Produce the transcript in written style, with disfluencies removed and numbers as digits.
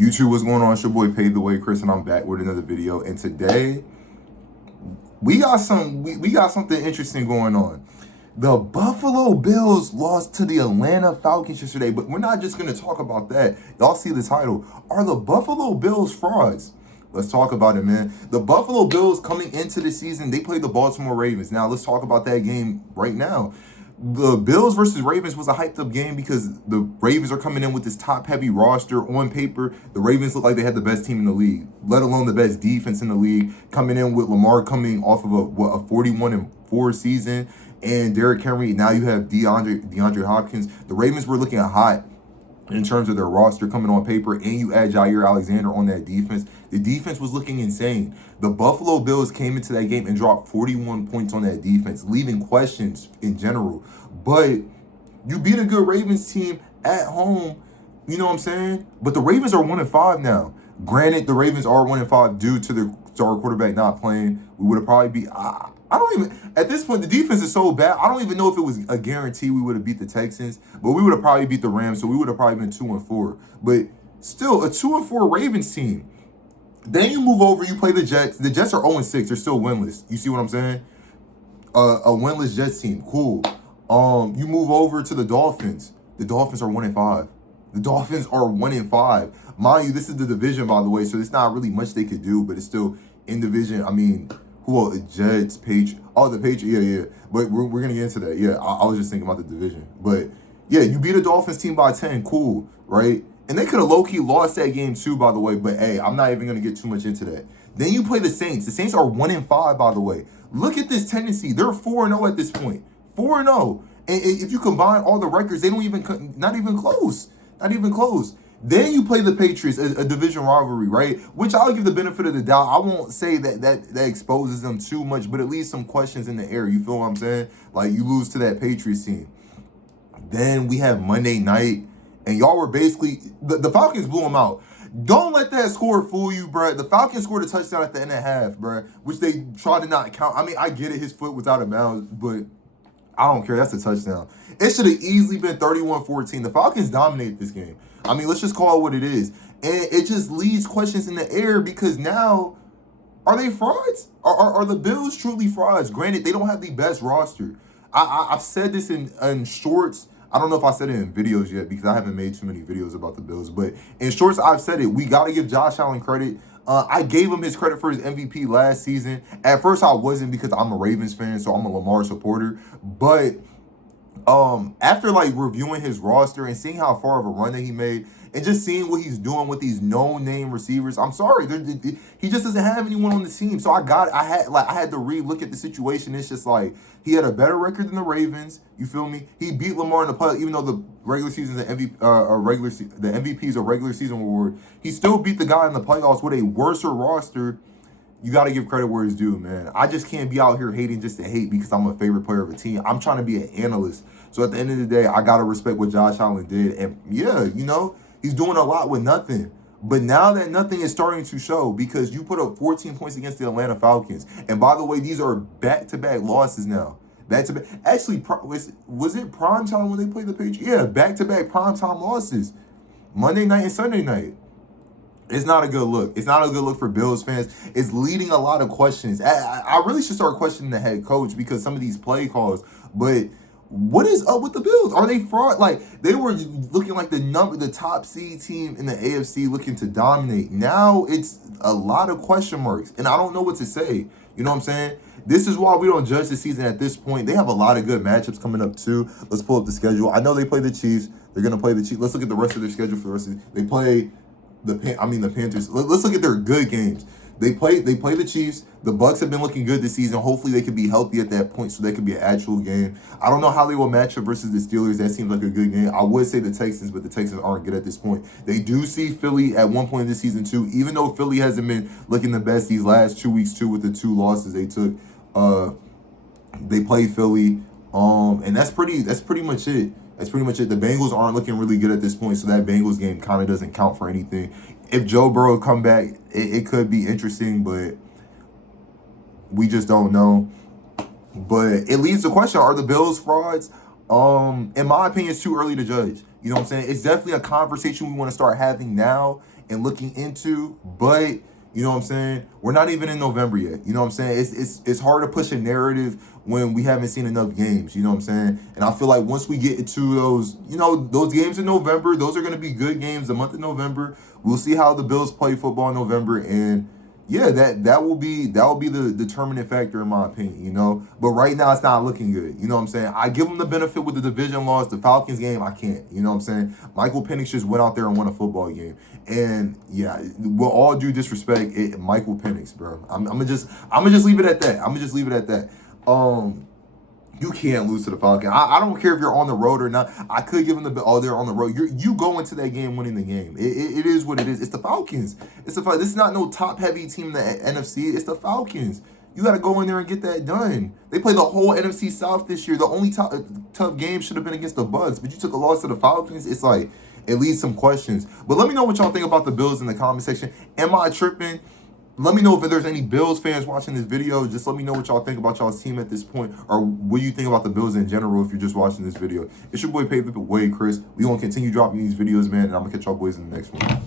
YouTube, what's going on? It's your boy Pave the Way, Chris, and I'm back with another video. And today we got something interesting going on. The Buffalo Bills lost to the Atlanta Falcons yesterday, but we're not just gonna talk about that. Y'all see the title. Are the Buffalo Bills frauds? Let's talk about it, man. The Buffalo Bills coming into the season, they played the Baltimore Ravens. Now let's talk about that game right now. The Bills versus Ravens was a hyped up game because the Ravens are coming in with this top heavy roster. On paper, the Ravens look like they had the best team in the league, let alone the best defense in the league. Coming in with Lamar coming off of a 41-4 season, and Derrick Henry. Now you have DeAndre Hopkins. The Ravens were looking hot in terms of their roster coming on paper, and you add Jair Alexander on that defense. The defense was looking insane. The Buffalo Bills came into that game and dropped 41 points on that defense, leaving questions in general. But you beat a good Ravens team at home, you know what I'm saying? But the Ravens are 1-5 now. Granted, the Ravens are 1-5 due to their star quarterback not playing. We would have probably beat. I don't even, at this point, the defense is so bad. I don't even know if it was a guarantee we would have beat the Texans, but we would have probably beat the Rams, so we would have probably been 2-4. But still, a 2-4 Ravens team. Then you move over, you play the Jets. The Jets are 0-6. They're still winless. You see what I'm saying? A winless Jets team. Cool. You move over to the Dolphins. The Dolphins are 1-5. The Dolphins are 1-5. Mind you, this is the division, by the way, so there's not really much they could do, but it's still in division. I mean, who else? The Jets, Patriots. Oh, the Patriots. Yeah. But we're going to get into that. Yeah, I was just thinking about the division. But, yeah, you beat a Dolphins team by 10. Cool, right? And they could have low-key lost that game too, by the way. But, hey, I'm not even going to get too much into that. Then you play the Saints. The Saints are 1-5, by the way. Look at this tendency. They're 4-0 at this point. 4-0. And if you combine all the records, they don't even, not even close. Not even close. Then you play the Patriots, a division rivalry, right? Which I'll give the benefit of the doubt. I won't say that exposes them too much, but at least some questions in the air. You feel what I'm saying? Like, you lose to that Patriots team. Then we have Monday night, and y'all were basically, the Falcons blew them out. Don't let that score fool you, bro. The Falcons scored a touchdown at the end of the half, bro, which they tried to not count. I mean, I get it. His foot was out of bounds, but I don't care. That's a touchdown. It should have easily been 31-14. The Falcons dominated this game. I mean, let's just call it what it is. And it just leaves questions in the air because now, are they frauds? Are the Bills truly frauds? Granted, they don't have the best roster. I've said this in shorts. I don't know if I said it in videos yet because I haven't made too many videos about the Bills. But in shorts, I've said it. We got to give Josh Allen credit. I gave him his credit for his MVP last season. At first, I wasn't because I'm a Ravens fan, so I'm a Lamar supporter. But after like reviewing his roster and seeing how far of a run that he made and just seeing what he's doing with these no-name receivers, I'm sorry, he just doesn't have anyone on the team. So I had to re-look at the situation. It's just like he had a better record than the Ravens. You feel me? He beat Lamar in the playoffs, even though the regular season is the MVP is a regular season award. He still beat the guy in the playoffs with a worse roster. You got to give credit where it's due, man. I just can't be out here hating just to hate because I'm a favorite player of a team. I'm trying to be an analyst. So at the end of the day, I got to respect what Josh Allen did. And yeah, you know, he's doing a lot with nothing. But now that nothing is starting to show because you put up 14 points against the Atlanta Falcons. And by the way, these are back-to-back losses now. Back-to-back. Actually, was it primetime when they played the Patriots? Yeah, back-to-back primetime losses. Monday night and Sunday night. It's not a good look. It's not a good look for Bills fans. It's leading a lot of questions. I really should start questioning the head coach because some of these play calls. But what is up with the Bills? Are they fraud? Like, they were looking like the top seed team in the AFC looking to dominate. Now it's a lot of question marks, and I don't know what to say. You know what I'm saying? This is why we don't judge the season at this point. They have a lot of good matchups coming up, too. Let's pull up the schedule. I know they play the Chiefs. They're going to play the Chiefs. Let's look at the rest of their schedule for the rest of They play the Panthers. Let's look at their good games. They play the Chiefs. The Bucks have been looking good this season. Hopefully they could be healthy at that point so they could be an actual game. I don't know how they will match up versus the Steelers. That seems like a good game. I would say the Texans, but the Texans aren't good at this point. They do see Philly at one point in this season too, even though Philly hasn't been looking the best these last 2 weeks too with the 2 losses they took. They play Philly. And that's pretty much it. That's pretty much it. The Bengals aren't looking really good at this point, so that Bengals game kind of doesn't count for anything. If Joe Burrow come back, it could be interesting, but we just don't know. But it leaves the question, are the Bills frauds? In my opinion, it's too early to judge. You know what I'm saying? It's definitely a conversation we want to start having now and looking into, but you know what I'm saying? We're not even in November yet. You know what I'm saying? It's hard to push a narrative when we haven't seen enough games. You know what I'm saying? And I feel like once we get into those, those games in November, those are going to be good games. The month of November, we'll see how the Bills play football in November, and yeah, that will be the determining factor in my opinion. But right now it's not looking good. You know what I'm saying? I give them the benefit with the division loss. The Falcons game, I can't. You know what I'm saying? Michael Penix just went out there and won a football game. And yeah, with all due disrespect, Michael Penix, bro. I'm gonna just leave it at that. I'm gonna just leave it at that. You can't lose to the Falcons. I don't care if you're on the road or not. I could give them they're on the road. You go into that game winning the game. It is what it is. It's the Falcons. This is not no top-heavy team in the NFC. It's the Falcons. You got to go in there and get that done. They play the whole NFC South this year. The only tough game should have been against the Bucs, but you took a loss to the Falcons. It's like, it leaves some questions. But let me know what y'all think about the Bills in the comment section. Am I tripping? Let me know if there's any Bills fans watching this video. Just let me know what y'all think about y'all's team at this point, or what you think about the Bills in general if you're just watching this video. It's your boy Paperboy Chris. We gonna continue dropping these videos, man, and I'm gonna catch y'all boys in the next one.